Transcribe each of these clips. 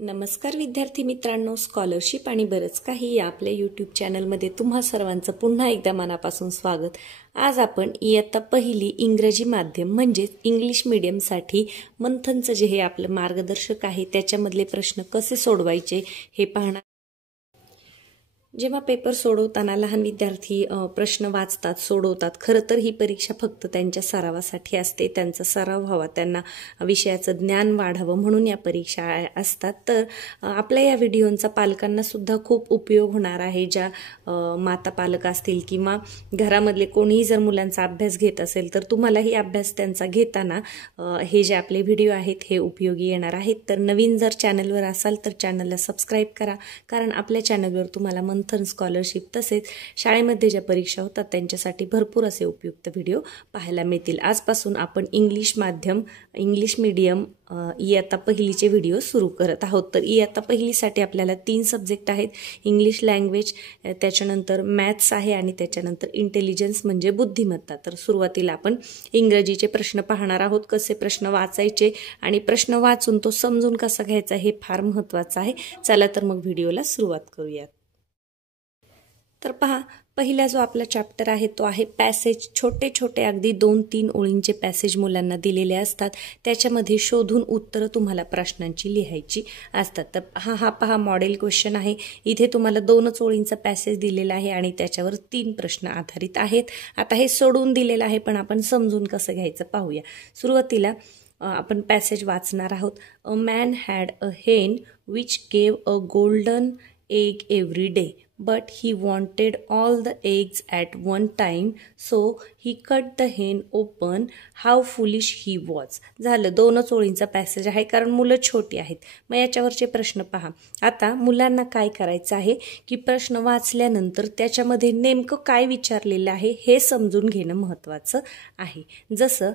नमस्कार विद्यार्थी मित्रांनो, स्कॉलरशिप आणि बरंच काही या आपल्या यूट्यूब चॅनलमध्ये तुम्हा सर्वांचं पुन्हा एकदा मनापासून स्वागत। आज आपण इयत्ता पहिली इंग्रजी माध्यम म्हणजेच इंग्लिश मीडियमसाठी मंथनचं जे हे आपलं मार्गदर्शक आहे त्याच्यामधले प्रश्न कसे सोडवायचे हे पाहणार। जेव्हा पेपर सोडवताना लहान विद्यार्थी प्रश्न वाचतात, सोडवतात, खरं तर ही परीक्षा फक्त त्यांच्या सरावासाठी असते, त्यांचा सराव व्हावा, त्यांना विषयाचं ज्ञान वाढावं म्हणून या परीक्षा असतात। तर आपल्या या व्हिडिओचा पालकांना सुद्धा खूप उपयोग होणार आहे। ज्या माता पालक असतील किंवा घरामधले कोणीही जर मुलांचा अभ्यास घेत असेल तर तुम्हालाही अभ्यास त्यांचा घेताना हे जे आपले व्हिडिओ आहेत हे उपयोगी येणार आहेत। तर नवीन जर चॅनलवर असाल तर चॅनलला सबस्क्राईब करा, कारण आपल्या चॅनलवर तुम्हाला मंथन स्कॉलरशिप तसेच शाळेमध्ये ज्या परीक्षा होतात त्यांच्यासाठी भरपूर असे उपयुक्त व्हिडिओ पाहायला मिळतील। आजपासून आपण इंग्लिश मीडियम इयत्ता पहिलीचे व्हिडिओ सुरू करत आहोत। तर इयत्ता पहिलीसाठी आपल्याला 3 सब्जेक्ट आहेत, इंग्लिश लँग्वेज, त्याच्यानंतर मॅथ्स आहे आणि त्याच्यानंतर इंटेलिजन्स म्हणजे बुद्धिमत्ता। तर सुरुवातीला आपण इंग्रजीचे प्रश्न पाहणार आहोत, कसे प्रश्न वाचायचे आणि प्रश्न वाचून तो समजून कसा घ्यायचा हे फार महत्त्वाचं आहे। चला तर मग व्हिडिओला सुरुवात करूयात। तर पहा, पहिला जो आपला चॅप्टर आहे तो आहे पॅसेज। छोटे छोटे अगदी 2-3 ओळींचे पॅसेज मुलांना दिलेले असतात, त्याच्यामध्ये शोधून उत्तरं तुम्हाला प्रश्नांची लिहायची असतात। तर हा पहा मॉडेल क्वेश्चन आहे। इथे तुम्हाला 2च ओळींचा पॅसेज दिलेला आहे आणि त्याच्यावर 3 प्रश्न आधारित आहेत। आता हे सोडून दिलेलं आहे, पण आपण समजून कसं घ्यायचं पाहूया। सुरुवातीला आपण पॅसेज वाचणार आहोत। अ मॅन हॅड अ हेन which gave a golden egg every day, but he wanted all the eggs at one time, so he cut the hen open. How foolish he was. झालं, 2च ओळींचा passage आहे, कारण मुलं छोटी आहेत। मग याच्यावरचे प्रश्न पहा। आता मुलांना काय करायचं आहे की प्रश्न वाचल्यानंतर त्याच्यामध्ये नेमकं काय विचारलेलं आहे हे समजून घेणं महत्त्वाचं आहे। जसं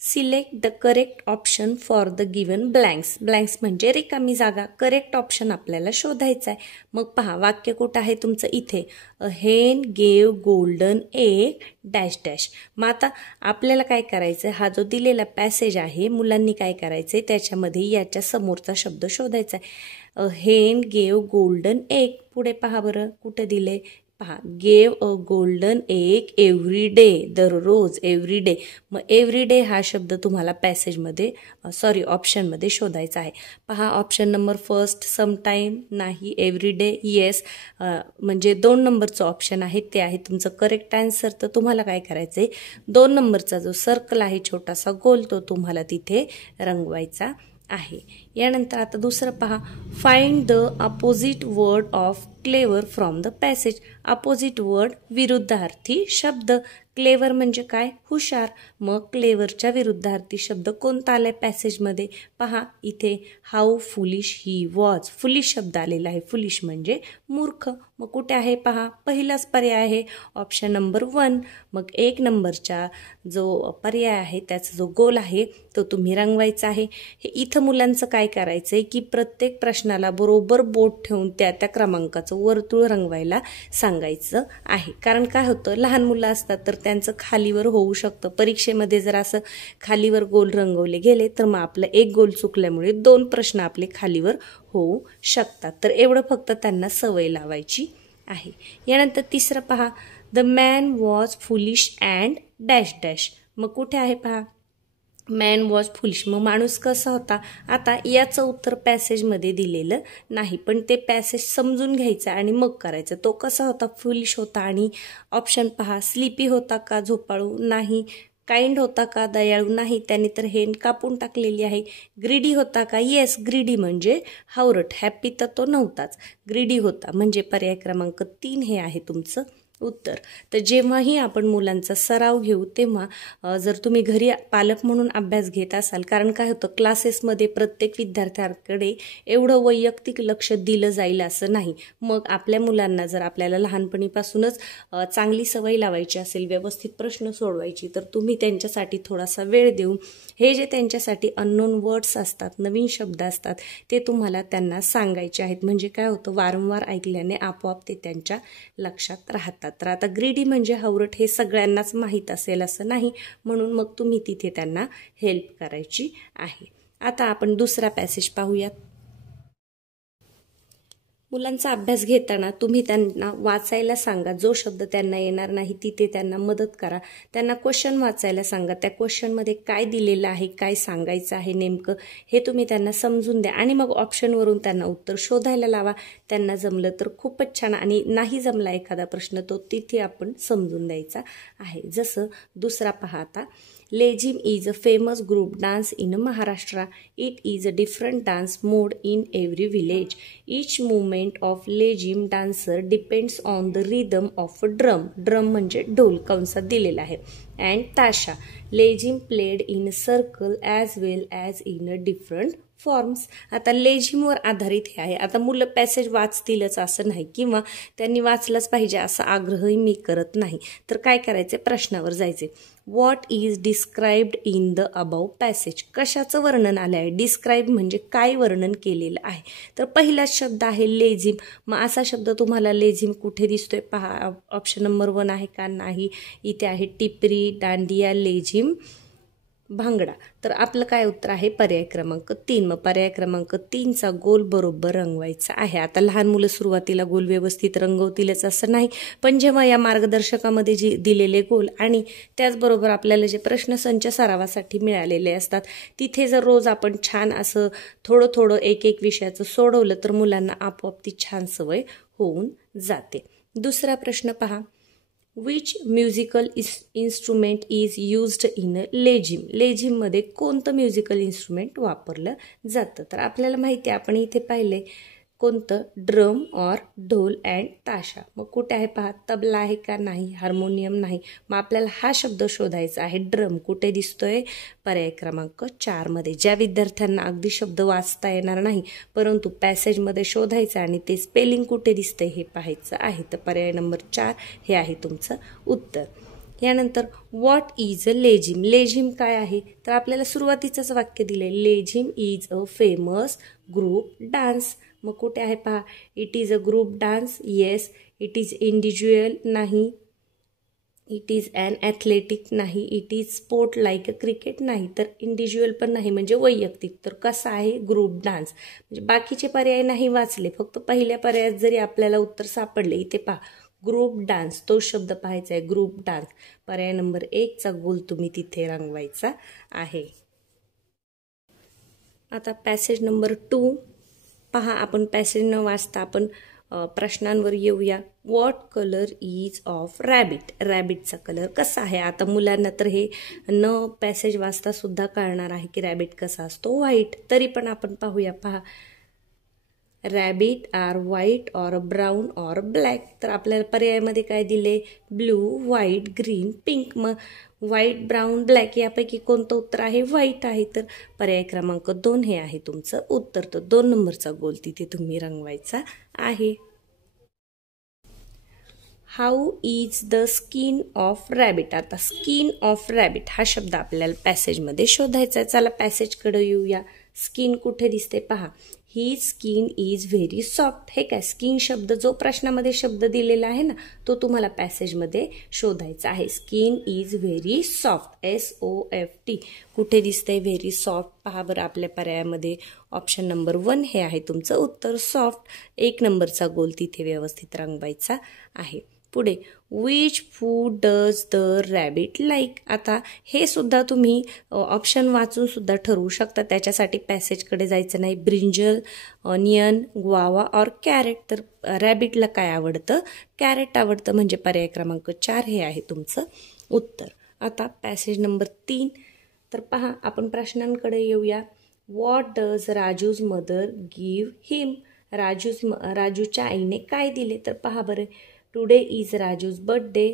select the correct option for the given blanks. Blanks म्हणजे रिकामी जागा, करेक्ट ऑप्शन आपल्याला शोधायचा आहे। मग पहा वाक्य कुठं आहे तुमचं, इथे अ हेन gave golden egg dash dash. मग आता आपल्याला काय करायचं, हा जो दिलेला पॅसेज आहे मुलांनी काय करायचंय त्याच्यामध्ये याच्या समोरचा शब्द शोधायचा आहे। अ हेन गेव गोल्डन एग, पुढे पहा बरं कुठे दिले, पहा gave a golden egg every day, दररोज, एव्हरी डे। मग एव्हरी डे हा शब्द तुम्हाला पॅसेजमध्ये ऑप्शनमध्ये शोधायचा आहे। पहा ऑप्शन नंबर फर्स्ट, समटाईम नाही, एव्हरी डे येस, म्हणजे 2 नंबरचं ऑप्शन आहे ते आहे तुमचं करेक्ट आन्सर। तर तुम्हाला काय करायचंय, 2 नंबरचा जो सर्कल आहे छोटासा गोल तो तुम्हाला तिथे रंगवायचा आहे। यानंतर आता दुसरं पहा, find the opposite word of clever from the passage. Opposite word विरुद्धार्थी शब्द, क्लेवर म्हणजे काय, हुशार। मग क्लेवरच्या विरुद्धार्थी शब्द कोणता आलाय पॅसेजमध्ये, पहा इथे how foolish he was, foolish शब्द आलेला आहे, फुलिश म्हणजे मूर्ख। मग कुठे आहे पहा, पहिलाच पर्याय आहे ऑप्शन नंबर 1। मग 1 नंबरचा जो पर्याय आहे त्याचा जो गोल आहे तो तुम्ही रंगवायचा आहे। हे इथं मुलांचं काय करायचंय की प्रत्येक प्रश्नाला बरोबर बोट ठेवून त्या क्रमांकाचं वर्तुळ रंगवायला सांगायचं आहे। कारण काय होतं, लहान मुलं असतात तर त्यांचं खालीवर होऊ शकतं। परीक्षेमध्ये जर असं खालीवर गोल रंगवले गेले तर मग आपलं एक गोल चुकल्यामुळे 2 प्रश्न आपले खालीवर होऊ शकतात। तर एवढं फक्त त्यांना सवय लावायची आहे। यानंतर तिसरं पहा, the man was foolish and dash dash. मग कुठे आहे पहा, मॅन वॉज फुलिश, मग माणूस कसा होता। आता याचं उत्तर पॅसेजमध्ये दिलेलं नाही, पण ते पॅसेज समजून घ्यायचं आणि मग करायचं। तो कसा होता, फुलिश होता। आणि ऑप्शन पहा, स्लीपी होता का, झोपाळू नाही, काइंड होता का, दयाळू नाही, त्याने तर हेन कापून टाकलेली आहे। ग्रीडी होता का, येस, ग्रीडी म्हणजे हावरट, हॅपी तर तो नव्हताच, ग्रीडी होता, म्हणजे पर्याय क्रमांक 3 हे आहे तुमचं उत्तर। तर जेव्हाही आपण मुलांचा सराव घेऊ तेव्हा जर तुम्ही घरी पालक म्हणून अभ्यास घेत असाल, कारण काय होतं क्लासेसमध्ये प्रत्येक विद्यार्थ्याकडे एवढं वैयक्तिक लक्ष दिलं जाईल असं नाही। मग आपल्या मुलांना जर आपल्याला लहानपणीपासूनच चांगली सवय लावायची असेल, व्यवस्थित प्रश्न सोडवायची, तर तुम्ही त्यांच्यासाठी थोडासा वेळ देऊन हे जे त्यांच्यासाठी अननोन वर्ड्स असतात, नवीन शब्द असतात, ते तुम्हाला त्यांना सांगायचे आहेत। म्हणजे काय होतं, वारंवार ऐकल्याने आपोआप ते त्यांच्या लक्षात राहतात। तर आता ग्रीडी म्हणजे हावरट हे सगळ्यांनाच माहीत असेल असं नाही, म्हणून मग तुम्ही तिथे त्यांना हेल्प करायची आहे। आता आपण दुसरा पॅसेज पाहूयात. मुलांचा अभ्यास घेताना तुम्ही त्यांना वाचायला सांगा. जो शब्द त्यांना येणार नाही तिथे त्यांना मदत करा. त्यांना क्वेश्चन वाचायला सांगा. त्या क्वेश्चनमध्ये काय दिलेलं आहे, काय सांगायचं आहे नेमकं हे तुम्ही त्यांना समजून द्या आणि मग ऑप्शनवरून त्यांना उत्तर शोधायला लावा. त्यांना जमलं तर खूपच छान आणि नाही जमला एखादा प्रश्न तो तिथे आपण समजून द्यायचा आहे. जसं दुसरा पहा आता. Lejim is a famous group dance in Maharashtra. It is a different dance mode in every village. Each movement of Lejim dancer depends on the rhythm of a drum. Drum म्हणजे ढोल कंसात दिलेला आहे. And tasha. Lejim played in a circle as well as in a different forms. आता लेझिमवर आधारित हे आहे. आता मुलं पॅसेज वाचतीलच असं नाही किंवा त्यांनी वाचलंच पाहिजे असा आग्रहही मी करत नाही. तर काय करायचे, प्रश्नावर जायचे. What is described in the above passage. कशाचं वर्णन आलं आहे. डिस्क्राईब म्हणजे काय वर्णन केलेलं आहे. तर पहिलाच शब्द आहे लेझिम. मग असा शब्द तुम्हाला लेझिम कुठे दिसतोय पहा. ऑप्शन नंबर 1 आहे का, नाही. इथे आहे टिपरी, दांडिया, लेझिम, भांगडा. तर आपलं काय उत्तर आहे पर्याय क्रमांक 3. मग पर्याय क्रमांक 3चा गोल बरोबर रंगवायचा आहे. आता लहान मुलं सुरुवातीला गोल व्यवस्थित रंगवतीलच असं नाही, पण जेव्हा या मार्गदर्शकामध्ये जे दिलेले गोल आणि त्याचबरोबर आपल्याला जे प्रश्नसंच सरावासाठी मिळालेले असतात तिथे जर रोज आपण छान असं थोडं थोडं एक एक विषयाचं सोडवलं तर मुलांना आपोआप ती छान सवय होऊन जाते. दुसरा प्रश्न पहा. Which musical instrument is used in लेझिम. लेझिममध्ये कोणतं म्युझिकल इन्स्ट्रुमेंट वापरलं जातं. तर आपल्याला माहिती आहे, आपण इथे पाहिले कोणतं, ड्रम और ढोल अँड ताशा. मग कुठे आहे पहा, तबला आहे का, नाही. हार्मोनियम नाही. मग आपल्याला हा शब्द शोधायचा आहे. ड्रम कुठे दिसतोय, पर्याय क्रमांक 4 मध्ये. ज्या विद्यार्थ्यांना अगदी शब्द वाचता येणार नाही परंतु पॅसेजमध्ये शोधायचं आणि ते स्पेलिंग कुठे दिसतंय हे पाहायचं आहे. तर पर्याय नंबर 4 हे आहे तुमचं उत्तर. यानंतर व्हॉट इज अ लेझिम. लेझिम काय आहे, तर आपल्याला सुरुवातीचंच वाक्य दिलंय. Lezim is a famous group dance. मग कुठे आहे पहा, it is a group dance, yes. It is individual, नाही. इट इज ॲन ॲथलेटिक, नाही. It is sport like a cricket, नाही. तर इंडिव्हिज्युअल पण नाही म्हणजे वैयक्तिक. तर कसा आहे, ग्रुप डान्स. म्हणजे बाकीचे पर्याय नाही वाचले, फक्त पहिल्या पर्यायात जरी आपल्याला उत्तर सापडले. इथे पहा ग्रुप डान्स, तो शब्द पाहायचा आहे, ग्रुप डान्स. पर्याय नंबर 1चा गोल तुम्ही तिथे रंगवायचा आहे. आता पॅसेज नंबर 2 पहा. आपण पॅसेज न वाचता आपण प्रश्नांवर येऊया. What colour is of rabbit. रॅबिटचा कलर कसा आहे. आता मुलांना तर हे न पॅसेज वाचता सुद्धा कळणार आहे की रॅबिट कसा असतो, व्हाईट. तरी पण आपण पाहूया. पहा, रॅबिट आर व्हाईट और ब्राऊन और ब्लॅक. तर आपल्याला पर्यायामध्ये काय दिले, ब्ल्यू, व्हाईट, ग्रीन, पिंक. मग व्हाईट, ब्राऊन, ब्लॅक यापैकी कोणतं उत्तर आहे, व्हाईट आहे. तर पर्याय क्रमांक 2 हे आहे तुमचं उत्तर. तर 2 नंबरचा गोल तिथे तुम्ही रंगवायचा आहे. How is the skin of rabbit. आता स्किन ऑफ रॅबिट हा शब्द आपल्याला पॅसेजमध्ये शोधायचा आहे. चला पॅसेजकडे येऊया. स्किन कुठे दिसते पहा. ही स्किन इज व्हेरी सॉफ्ट. हे काय, स्किन शब्द जो प्रश्नामध्ये शब्द दिलेला आहे ना तो तुम्हाला पॅसेजमध्ये शोधायचा आहे. Skin is very soft, SOFT. कुठे दिसतंय व्हेरी सॉफ्ट पहा बरं आपल्या पर्यायामध्ये. ऑप्शन नंबर 1 हे आहे तुमचं उत्तर, सॉफ्ट. 1 नंबरचा गोल तिथे व्यवस्थित रंगवायचा आहे. पुढे, which food does the rabbit like. आता हे सुद्धा तुम्ही ऑप्शन वाचून सुद्धा ठरवू शकता. त्याच्यासाठी पॅसेजकडे जायचं नाही. ब्रिंजल, ऑनियन, ग्वावा और कॅरेट. तर रॅबिटला काय आवडतं, कॅरेट आवडतं. म्हणजे पर्याय क्रमांक 4 हे आहे तुमचं उत्तर. आता पॅसेज नंबर 3 तर पहा आपण प्रश्नांकडे येऊया. What does Raju's mother give him. राजूच्या आईने काय दिले. तर पहा बरं, today is Raju's birthday.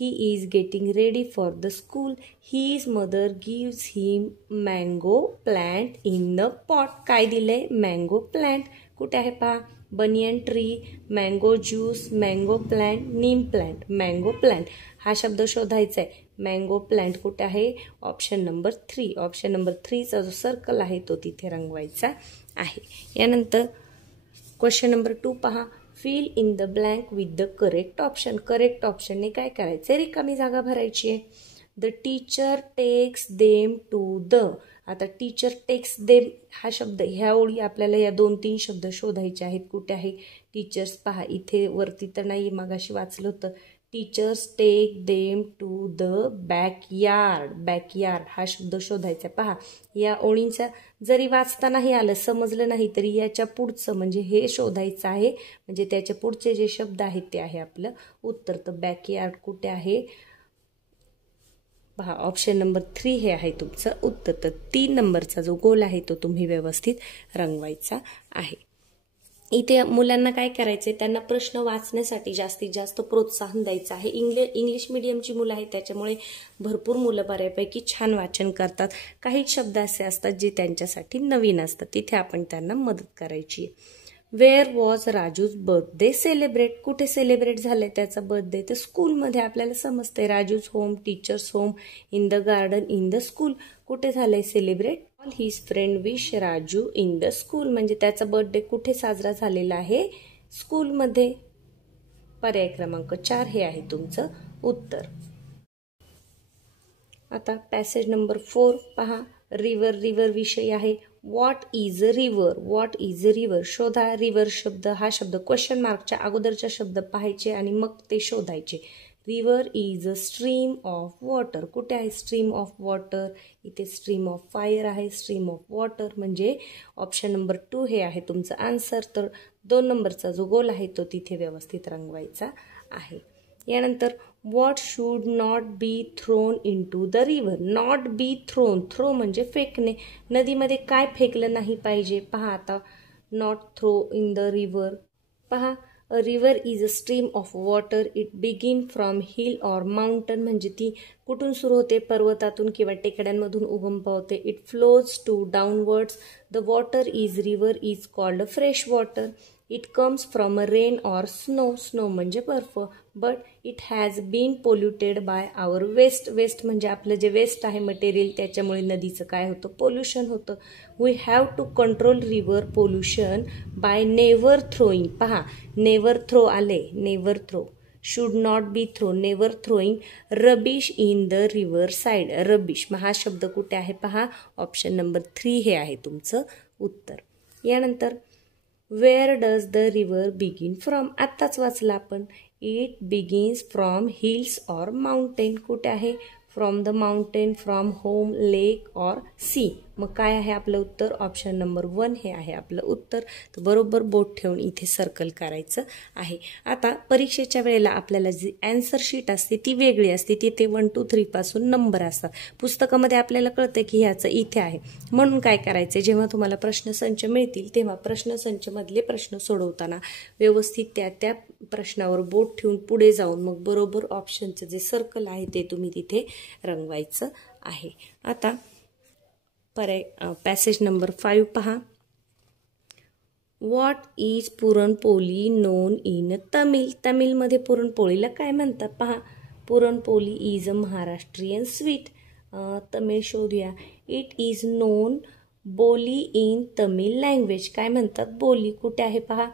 He is getting ready for the school. His mother gives him mango plant in the pot. काय दिलंय, मँगो प्लांट. कुठे आहे पहा, banyan tree, mango juice, mango plant, neem plant. Mango plant हा शब्द शोधायचा आहे. मँगो प्लांट कुठे आहे, ऑप्शन नंबर 3. ऑप्शन नंबर 3चा जो सर्कल आहे तो तिथे रंगवायचा आहे. यानंतर क्वेश्चन नंबर 2 पहा. Fill in the blank with the correct option. Correct ऑप्शनने काय करायचं, रिकामी जागा भरायची आहे. The teacher takes them to the. आता टीचर टेक्स देम हा शब्द, ह्या ओळी आपल्याला या 2-3 शब्द शोधायचे आहेत. कुठे आहे टीचर्स? पहा इथे वरती तर नाही, मगाशी वाचलं होतं. Teachers take them to the backyard. Backyard हा शब्द शोधायचा. पहा या ओळींचा जरी वाचता नाही आलं, समजलं नाही, तरी याच्या पुढचं म्हणजे हे शोधायचं आहे. म्हणजे त्याच्या पुढचे जे शब्द आहेत ते आहे आपलं उत्तर. तर बॅकयार्ड कुठे आहे? पहा ऑप्शन नंबर 3 हे आहे तुमचं उत्तर. तर 3 नंबरचा जो गोल आहे तो तुम्ही व्यवस्थित रंगवायचा आहे. इथे मुलांना काय करायचंय, त्यांना प्रश्न वाचण्यासाठी जास्तीत जास्त प्रोत्साहन द्यायचं आहे. इंग्लिश मीडियमची मुलं आहेत, त्याच्यामुळे भरपूर मुलं बऱ्यापैकी छान वाचन करतात. काही शब्द असे असतात जे त्यांच्यासाठी नवीन असतात, तिथे आपण त्यांना मदत करायची आहे. Where was Raju's birthday celebrate? कुठे सेलिब्रेट झालंय त्याचा बर्थडे? तर स्कूलमध्ये. आपल्याला समजतंय Raju's home, teachers home, in the garden, in the school. कुठे झालंय celebrate? All his friend wish Raju in the school. म्हणजे त्याचा बर्थडे कुठे साजरा झालेला आहे? स्कूलमध्ये. पर्याय क्रमांक 4 हे आहे तुमचं उत्तर. आता पॅसेज नंबर 4 पहा. रिव्हर, रिव्हर विषय आहे. What is a river? What is a river शोधा. रिव्हर शब्द, हा शब्द क्वेश्चन मार्कच्या अगोदरचे शब्द पाहायचे आणि मग ते शोधायचे. River is a stream of water. कुठे आहे स्ट्रीम ऑफ वॉटर? इथे स्ट्रीम ऑफ फायर आहे, स्ट्रीम ऑफ वॉटर. म्हणजे ऑप्शन नंबर 2 हे आहे तुमचं आन्सर. तर 2 नंबरचा जो गोल आहे तो तिथे व्यवस्थित रंगवायचा आहे. यानंतर what should not be thrown into the river? Not be thrown, throw म्हणजे फेकणे. नदीमध्ये काय फेकलं नाही पाहिजे? पहा आता, not throw in the river. पहा, a river is a stream of water. It begin from hill or mountain. म्हणजे ती कुठून सुरू होते? पर्वतातून किंवा टेकड्यांमधून उगम पावते. It flows to downwards. The water is river is called a fresh water. It comes from a rain or snow. Snow म्हणजे बर्फ. But it has been polluted by our waste. Waste म्हणजे आपलं जे वेस्ट आहे material, त्याच्यामुळे नदीचं काय होतं? पोल्युशन होतं. We have to control river pollution by never throwing. पहा नेव्हर थ्रो आले, never throw. Should not be throw, never throwing rubbish in the river side. Rubbish हा शब्द कुठे आहे? पहा ऑप्शन नंबर 3 हे आहे तुमचं उत्तर. यानंतर where does the river begin from? आत्ताच वाचलं आपण. It begins from hills or mountain. कुठे आहे? From the mountain, from home, lake or sea. मग काय आहे आपलं उत्तर? ऑप्शन नंबर 1 हे आहे आपलं उत्तर. तर बरोबर बोट ठेवून इथे सर्कल करायचं आहे. आता परीक्षेच्या वेळेला आपल्याला जी आन्सर शीट असते ती वेगळी असते. तिथे 1, 2, 3 पासून नंबर असतात. पुस्तकामध्ये आपल्याला कळतं की ह्याचं इथे आहे. म्हणून काय करायचं, जेव्हा तुम्हाला प्रश्नसंच मिळतील तेव्हा प्रश्नसंच मधले प्रश्न सोडवताना व्यवस्थित त्या प्रश्नावर बोट ठेवून पुढे जाऊन मग बरोबर ऑप्शनचं जे सर्कल आहे ते तुम्ही तिथे रंगवायचं आहे. आता पॅसेज नंबर 5 पहा. What is puran poli known in Tamil? तमिळमध्ये पुरणपोळीला काय म्हणतात? पहा, puran poli is a Maharashtrian sweet. Tamil शोधूया. It is known boli in Tamil language. काय म्हणतात? बोली. कुठे आहे? पहा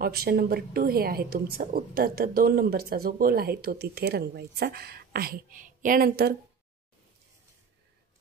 ऑप्शन नंबर 2 हे आहे तुमचं उत्तर. तर 2 नंबरचा जो गोल आहे तो तिथे रंगवायचा आहे. यानंतर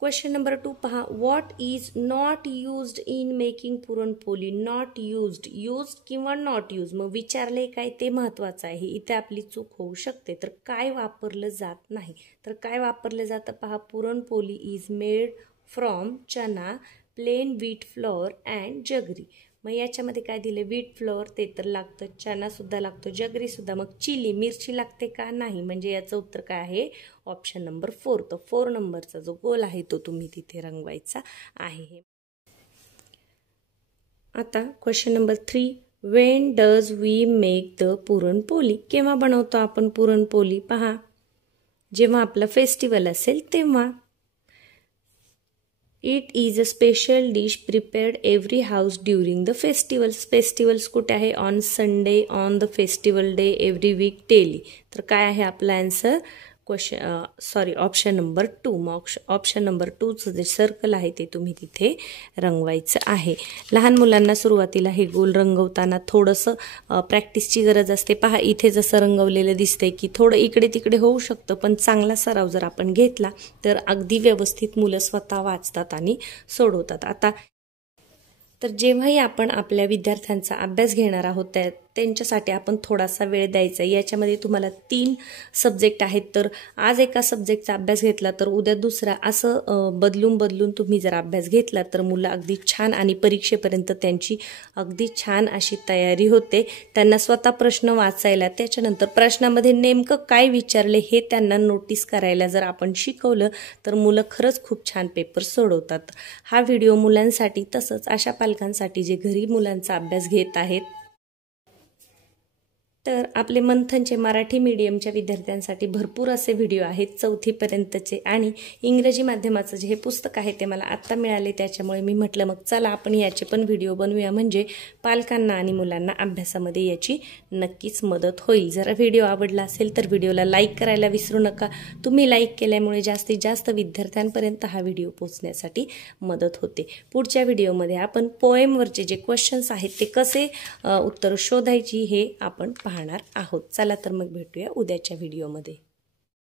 क्वेश्चन नंबर 2 पहा. What is not used in making puranpoli? Not used, used किंवा नॉट युज. मग विचारले काय ते महत्वाचं आहे. इथे आपली चूक होऊ शकते. तर काय वापरलं जात नाही? तर काय वापरलं जातं? पहा, puran poli is made from chana, plain wheat flour and jaggery. मग याच्यामध्ये काय दिले? व्हीट फ्लॉवर ते तर लागतं, चना सुद्धा लागतो, जगरी सुद्धा. मग चिली, मिरची लागते का? नाही. म्हणजे याचं उत्तर काय आहे? Option number 4. तर 4 नंबरचा जो गोल आहे तो तुम्ही तिथे रंगवायचा आहे. आता question number 3. When does we make the puranpoli? केव्हा बनवतो आपण पुरणपोळी? पहा, जेव्हा आपला फेस्टिवल असेल तेव्हा. It is a special dish prepared every house during the festivals. Festivals कुठे आहे? On Sunday, on the festival day, every week, daily. तर काय आहे आपला आन्सर? Option number 2. मग ऑप्शन नंबर 2चं जे सर्कल आहे ते तुम्ही तिथे रंगवायचं आहे. लहान मुलांना सुरुवातीला हे गोल रंगवताना थोडंसं प्रॅक्टिसची गरज असते. पहा इथे जसं रंगवलेलं दिसतंय की थोडं इकडे तिकडे होऊ शकतं, पण चांगला सराव जर आपण घेतला तर अगदी व्यवस्थित मुलं स्वतः वाचतात आणि सोडवतात. आता तर जेव्हाही आपण आपल्या विद्यार्थ्यांचा अभ्यास घेणार आहोत त्यांच्यासाठी आपण थोडासा वेळ द्यायचा. याच्यामध्ये तुम्हाला 3 सब्जेक्ट आहेत, तर आज एका सब्जेक्टचा अभ्यास घेतला तर उद्या दुसरा, असं बदलून तुम्ही जर अभ्यास घेतला तर मुलं अगदी छान आणि परीक्षेपर्यंत त्यांची अगदी छान अशी तयारी होते. त्यांना स्वतः प्रश्न वाचायला, त्याच्यानंतर प्रश्नामध्ये नेमकं काय विचारले हे त्यांना नोटीस करायला जर आपण शिकवलं तर मुलं खरंच खूप छान पेपर सोडवतात. हा व्हिडिओ मुलांसाठी तसंच अशा पालकांसाठी जे घरी मुलांचा अभ्यास घेत आहेत, तर आपले मंथनचे मराठी मीडियमच्या विद्यार्थ्यांसाठी भरपूर असे व्हिडिओ आहेत 4थी पर्यंतचे. आणि इंग्रजी माध्यमाचं जे हे पुस्तक आहे ते मला आत्ता मिळाले, त्याच्यामुळे मी म्हटलं मग चला आपण याचे पण व्हिडिओ बनवूया, म्हणजे पालकांना आणि मुलांना अभ्यासामध्ये याची नक्कीच मदत होईल. जर व्हिडिओ आवडला असेल तर व्हिडिओला लाईक करायला विसरू नका. तुम्ही लाईक केल्यामुळे जास्तीत जास्त विद्यार्थ्यांपर्यंत हा व्हिडिओ पोहोचण्यासाठी मदत होते. पुढच्या व्हिडिओमध्ये आपण पोएमवरचे जे क्वेश्चन्स आहेत ते कसे उत्तर शोधायची हे आपण पाहणार आहोत. चला तर मग भेटूया उद्याच्या व्हिडिओमध्ये.